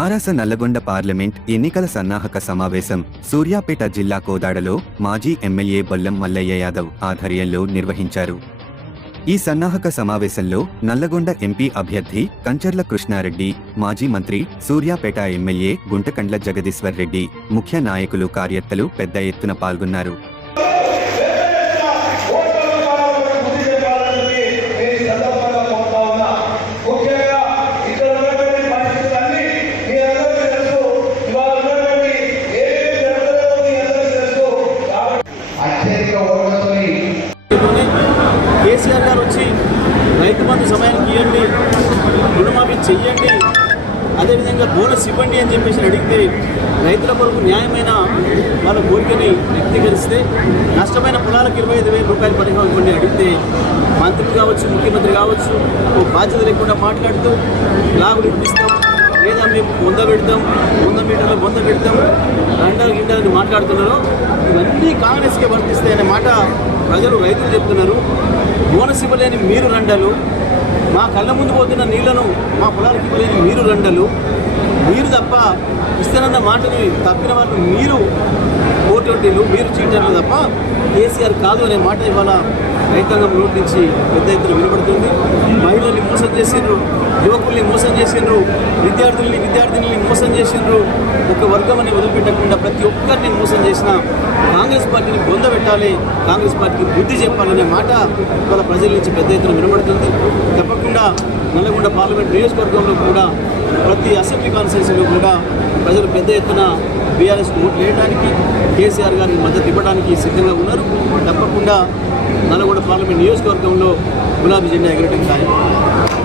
భారస Nalgonda parliament ఎన్నికల సన్నాహక సమావేశం సూర్యాపేట జిల్లా కోదాడలో మాజీ ఎమ్మెల్యే బొల్లం మల్లయ్య యాదవ్ ఆధ్వర్యంలో నిర్వహించారు. ఈ సన్నాహక సమావేశంలో నల్లగొండ ఎంపీ అభ్యర్థి కంచర్ల కృష్ణారెడ్డి, మాజీ మంత్రి సూర్యాపేట ఎమ్మెల్యే గుంటకండ్ల జగదీశ్వర్ రెడ్డి, ముఖ్య నాయకులు, కార్యకర్తలు పెద్ద ఎత్తున పాల్గొన్నారు. కేసీఆర్ గారు వచ్చి రైతు బంధు సమయానికి ఇవ్వండి, రుణమాఫీ చెయ్యండి, అదేవిధంగా బోనస్ ఇవ్వండి అని చెప్పేసి అడిగితే రైతుల కొరకు న్యాయమైన వాళ్ళ కోరికని వ్యక్తీకరిస్తే నష్టమైన పొలాలకు 25,000 రూపాయలు పరిహారం ఇవ్వండి అడిగితే మంత్రులు కావచ్చు, ముఖ్యమంత్రి కావచ్చు, బాధ్యత లేకుండా మాట్లాడుతూ లాభం ఇప్పిస్తాం, లేదా మేము 100 పెడతాం, 100 మీటర్లు 100 పెడతాం, గిండాలని మాట్లాడుతున్నారు. ఇవన్నీ కాంగ్రెస్కే వర్తిస్తాయనే మాట ప్రజలు, రైతులు చెప్తున్నారు. బోనస్ ఇవ్వలేని మీరు రండలు, మా కళ్ళ ముందు పోతున్న నీళ్లను మా పొలాలకు ఇవ్వలేని మీరు రండలు, మీరు తప్ప ఇస్తానన్న మాటని తప్పిన వాళ్ళు మీరు ఓటోటీలు, మీరు చీటర్లు తప్ప కేసీఆర్ కాదు అనే మాట ఇవాళ రైతాంగం నోటి నుంచి పెద్ద ఎత్తున వినబడుతుంది. మహిళల్ని మోసం చేసిండ్రు, యువకుల్ని మోసం చేసిండ్రు, విద్యార్థినుల్ని మోసం చేసిండ్రు. ఒక వర్గమని వదిలిపెట్టకుండా ప్రతి ఒక్కరిని మోసం చేసిన కాంగ్రెస్ పార్టీని పొందబెట్టాలి, కాంగ్రెస్ పార్టీకి బుద్ధి చెప్పాలనే మాట ఇవాళ ప్రజల నుంచి పెద్ద ఎత్తున వినబడుతుంది. తప్పకుండా నల్లగొండ పార్లమెంట్ నియోజకవర్గంలో కూడా ప్రతి అసెంబ్లీ కాన్స్టిట్యున్సీలో కూడా ప్రజలు పెద్ద ఎత్తున బీఆర్ఎస్కు ఓట్లు వేయడానికి, కేసీఆర్ గారికి మద్దతు ఇవ్వడానికి సిద్ధంగా ఉన్నారు. తప్పకుండా నల్లగొండ పార్లమెంట్ నియోజకవర్గంలో గులాబీ జెండా ఎగరడం ఖాయం.